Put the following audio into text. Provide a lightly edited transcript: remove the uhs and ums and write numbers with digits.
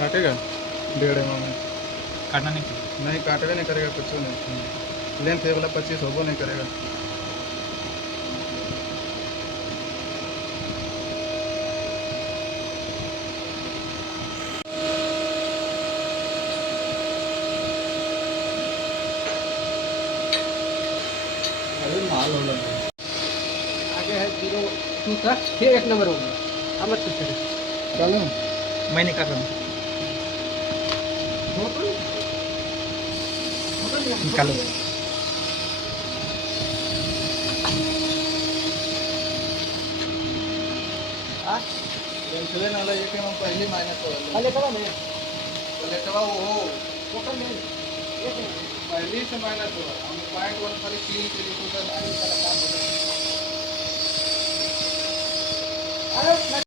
काटेगा 1.5 में काटना नहीं काटेगा नहीं करेगा कुछ नहीं। लेंथ है वाला 25 होबो नहीं करेगा। माल हो आगे है 02 तक फिर 1 नंबर होगा। अब मत कुछ करें। चलो मैं नहीं कर रहा हूँ। निकालो। चले ना ये के हम पहले माइनस हो पहले कब मैं पहले तो वो कर ले ये पहले से माइनस हो हम पॉइंट 1 खाली क्लीन के लिए तो अरे